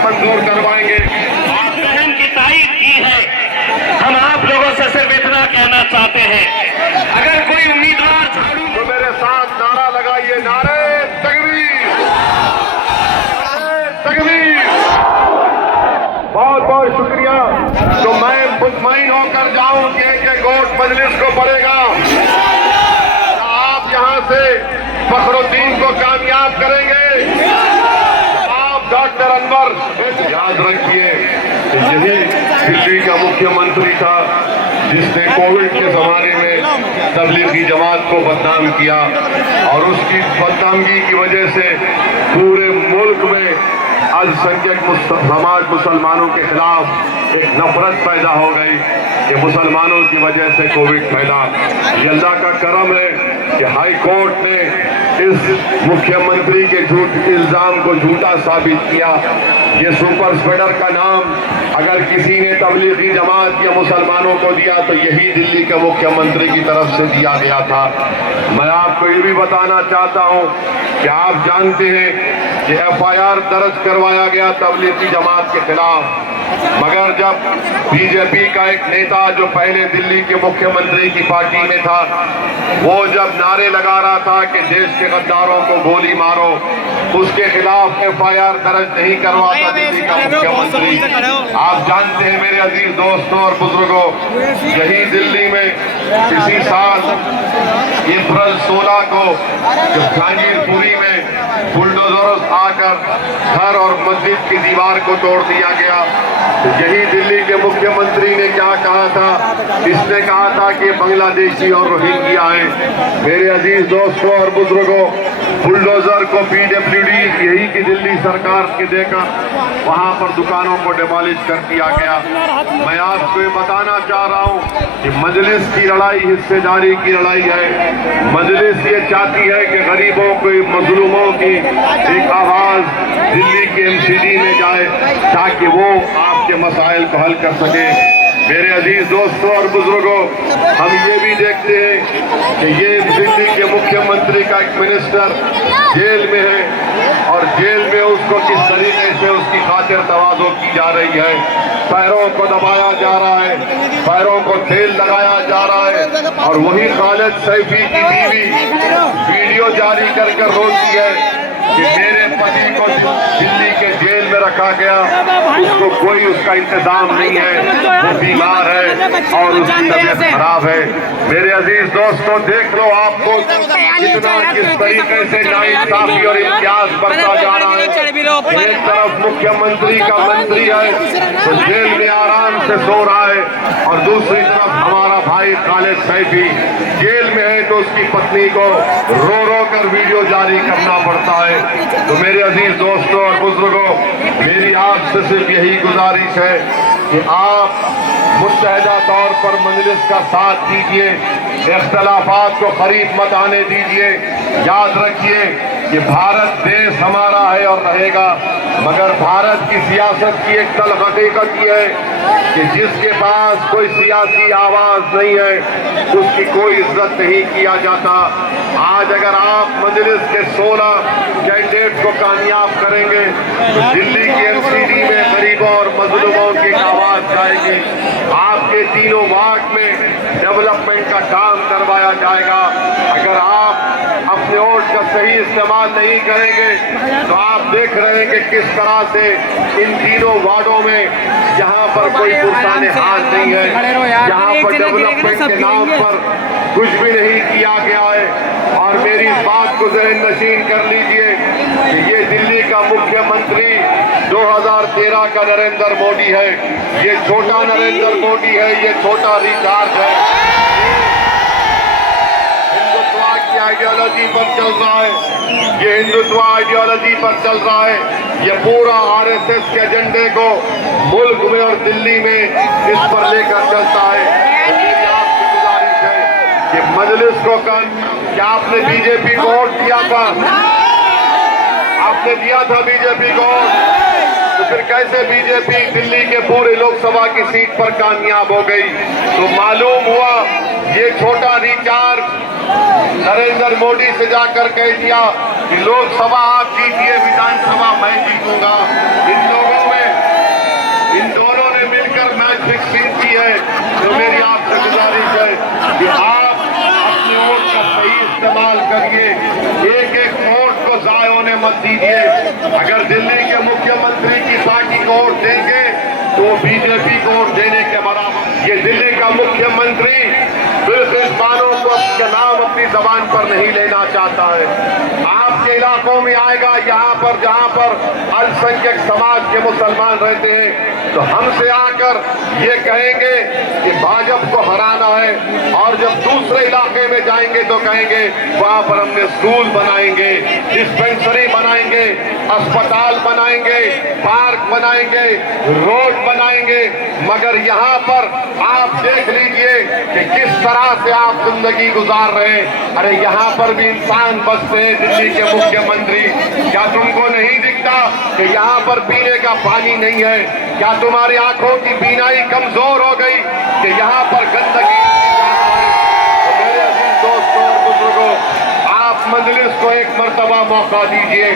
मंजूर करवाएंगे। आप बहन की तारीफ की है, हम आप लोगों से सिर्फ इतना कहना चाहते हैं, अगर कोई उम्मीदवार झाड़ू तो मेरे साथ नारा लगाइए, नारे तकबीर, तकबीर। बहुत बहुत शुक्रिया। तो मैं मुतमईन होकर जाऊं कि एक वोट मजलिस को पड़ेगा। आप यहाँ से फखरुद्दीन को कामयाब करेंगे। डॉक्टर अनवर, याद रखिए यही दिल्ली का मुख्यमंत्री था जिसने कोविड के जमाने में तबलीगी जमात को बदनाम किया और उसकी बदनामी की वजह से पूरे मुल्क में अल्पसंख्यक समाज मुसलमानों के खिलाफ एक नफरत पैदा हो गई कि मुसलमानों की वजह से कोविड फैला। ये अल्लाह का करम है कि हाई कोर्ट ने इस मुख्यमंत्री के इल्जाम को झूठा साबित किया। ये सुपर स्प्रेडर का नाम अगर किसी ने तबलीगी जमात के मुसलमानों को दिया तो यही दिल्ली के मुख्यमंत्री की तरफ से दिया गया था। मैं आपको ये भी बताना चाहता हूँ कि आप जानते हैं कि FIR दर्ज करवाया गया तबलीगी जमात के खिलाफ, मगर जब बीजेपी का एक नेता जो पहले दिल्ली के मुख्यमंत्री की पार्टी में था, वो जब नारे लगा रहा था कि देश के गद्दारों को गोली मारो, उसके खिलाफ FIR दर्ज नहीं करवाता दिल्ली का मुख्यमंत्री। आप जानते हैं मेरे अजीज दोस्तों और बुजुर्गों, यही दिल्ली में इसी साल अप्रैल 16 को जब जहांगीरपुरी में बुलडोजर आकर घर और मस्जिद की दीवार को तोड़ दिया गया, तो यही दिल्ली के मुख्यमंत्री ने क्या कहा था? इसने कहा था कि बांग्लादेशी और रोहिंग्या हैं। मेरे अजीज दोस्तों और बुजुर्गों, बुलडोजर को PWD यही की दिल्ली सरकार के देकर वहां पर दुकानों को डिमोलिश कर दिया गया। मैं आपको ये बताना चाह रहा हूं कि मजलिस की लड़ाई हिस्सेदारी की लड़ाई है। मजलिस ये चाहती है कि गरीबों को, मजलूमों की एक आवाज दिल्ली के MCD में जाए ताकि वो आपके मसाइल को हल कर सके। मेरे अजीज दोस्तों और बुजुर्गों, हम ये भी देखते हैं कि ये दिल्ली के मुख्यमंत्री का एक मिनिस्टर जेल में है और जेल में उसको किस तरीके से उसकी खातिर तवाज़ो की जा रही है। पैरों को दबाया जा रहा है, पैरों को तेल लगाया जा रहा है। और वही खालिद सैफी की बीवी वीडियो जारी कर रोती है कि मेरे पति को दिल्ली के जेल में रखा गया, उसको कोई उसका इंतजाम नहीं है, वो बीमार है और उसकी तबीयत खराब है। मेरे अजीज दोस्तों, देख लो आपको कितना किस तरीके से नाइंसाफी और इम्तियाज बढ़ता जा रहा है। एक तरफ मुख्यमंत्री का मंत्री है तो जेल में आराम से सो रहा है, और दूसरी तरफ हमारा भाई खालिद सैफी जेल में है तो उसकी पत्नी को रो रो कर वीडियो जारी करना पड़ता है। तो मेरे अजीज दोस्तों और बुजुर्गों, मेरी आपसे सिर्फ यही गुजारिश है कि आप मुत्तहदा तौर पर मजलिस का साथ दीजिए, इख्तलाफात को करीब मत आने दीजिए। याद रखिए कि भारत देश हमारा है और रहेगा, मगर भारत की सियासत की एक तल्ख हकीकत ये है कि जिसके पास कोई सियासी आवाज नहीं है उसकी कोई इज्जत नहीं किया जाता। आज अगर आप मजलिस के 16 कैंडिडेट को कामयाब करेंगे तो दिल्ली की एमसीडी में गरीबों और मजलूमों की आवाज जाएगी। आपके तीनों वार्ड में डेवलपमेंट का काम करवाया जाएगा। अगर आप अपने वोट का सही इस्तेमाल नहीं करेंगे तो आप देख रहे हैं कि किस तरह से इन तीनों वार्डों में यहाँ पर कोई पुरसाने हाथ नहीं है, यहाँ पर डेवलपमेंट के नाम पर कुछ भी नहीं किया गया है। और मेरी इस बात को ज़हन नशीन कर लीजिए कि ये दिल्ली का मुख्यमंत्री 2013 का नरेंद्र मोदी है, ये छोटा नरेंद्र मोदी है, ये छोटा रिचार्ज है। हिंदुत्व की आइडियोलॉजी पर चल रहा है, ये हिंदुत्व आइडियोलॉजी पर चल रहा है, ये पूरा आरएसएस के एजेंडे को मुल्क में और दिल्ली में इस पर लेकर चलता है। मेरी आपसे गुजारिश है कि मजलिस को क्या आपने बीजेपी को वोट दिया था? आपने दिया था बीजेपी को, तो फिर कैसे बीजेपी दिल्ली के पूरे लोकसभा की सीट पर कामयाब हो गई? तो मालूम हुआ ये छोटा रिचार्ज नरेंद्र मोदी से जाकर कह दिया कि लोकसभा आप जीतिए, विधानसभा मैं जीतूंगा। इन लोगों में, इन दोनों ने मिलकर मैच फिक्सिंग की है। तो मेरी आपसे गुजारिश है कि आप अपने वोट का सही इस्तेमाल करिए, एक एक वोट को जाय होने मत दीजिए। अगर दिल्ली के मुख्यमंत्री की पार्टी को वोट देंगे तो बीजेपी को वोट देने के बराबर। ये दिल्ली का मुख्यमंत्री बिल्कुल बानों को के नाम अपनी जबान पर नहीं लेना चाहता है। आपके इलाकों में आएगा, यहाँ पर जहाँ पर अल्पसंख्यक समाज के मुसलमान रहते हैं, तो हमसे आकर ये कहेंगे कि भाजपा को हराना है, और जब दूसरे इलाके में जाएंगे तो कहेंगे वहाँ पर हमने स्कूल बनाएंगे, डिस्पेंसरी बनाएंगे, अस्पताल बनाएंगे, पार्क बनाएंगे, रोड बनाएंगे। मगर यहाँ पर आप देख लीजिए कि किस तरह से आप जिंदगी गुजार रहे हैं। अरे यहाँ पर भी इंसान बसते हैं, दिल्ली के मुख्यमंत्री। क्या तुमको नहीं दिखता कि यहाँ पर पीने का पानी नहीं है? क्या तुम्हारी आंखों की बीनाई कमजोर हो गई कि यहाँ पर गंदगी? तो मेरे अजीज दोस्तों और बुजुर्गों, आप मजलिस को एक मर्तबा मौका दीजिए।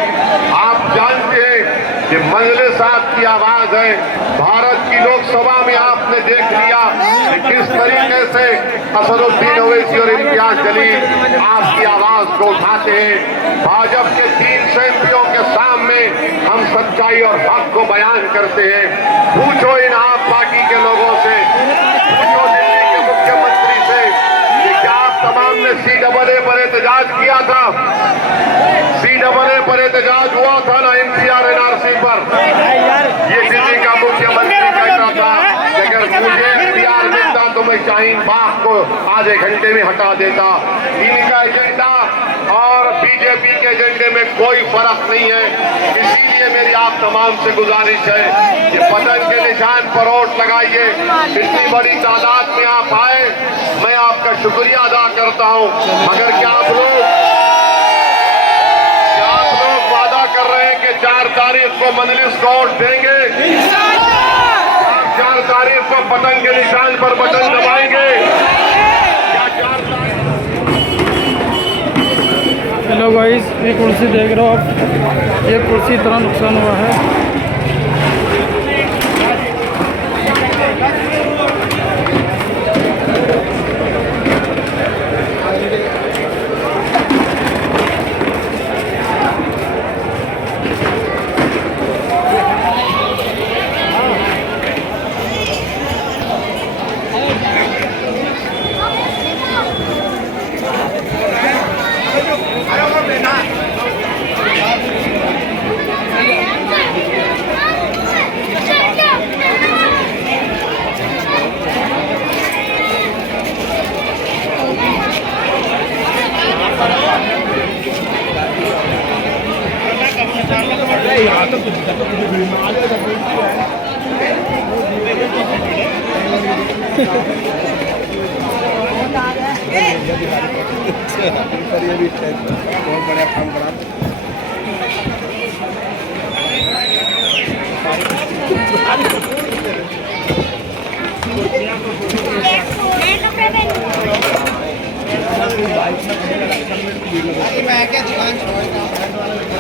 आप जानते हैं कि मजलिस आपकी आवाज है। भारत की लोकसभा में आपने देख लिया कि किस तरीके से असदुद्दीन ओवैसी और इम्तियाज जलील आपकी आवाज को उठाते हैं। भाजपा के 300 एमपीओं के सामने हम सच्चाई और हक को बयान करते हैं। पूछो इन आप पार्टी के लोगों से, पूछो दिल्ली के मुख्यमंत्री से कि क्या आप तमाम ने CAA पर एहतजाज किया था? CAA पर एहतजाज हुआ था ना NPR NRC पर? ये दिल्ली का मुख्यमंत्री कहता था अगर मुझे NPR मिलता तो मैं शाहीन बाग को आधे घंटे में हटा देता। इनका एजेंडा और बीजेपी के एजेंडे में कोई फर्क नहीं है। इसीलिए मेरी आप तमाम से गुजारिश है कि पतंग के निशान पर वोट लगाइए। इतनी बड़ी तादाद में आप आए, मैं आपका शुक्रिया अदा करता हूं। मगर क्या आप लोग वादा कर रहे हैं कि 4 तारीख को मजलिस को वोट देंगे? 4 तारीख को पतंग के निशान पर बटन दबाएंगे? क्या 4 तारीख? हेलो गाइस, ये कुर्सी देख रहे हो आप, ये कुर्सी इतना नुकसान हुआ है। यहाँ तक कुछ ये भी बहुत बढ़िया काम करा। मैं क्या दुकान छोड़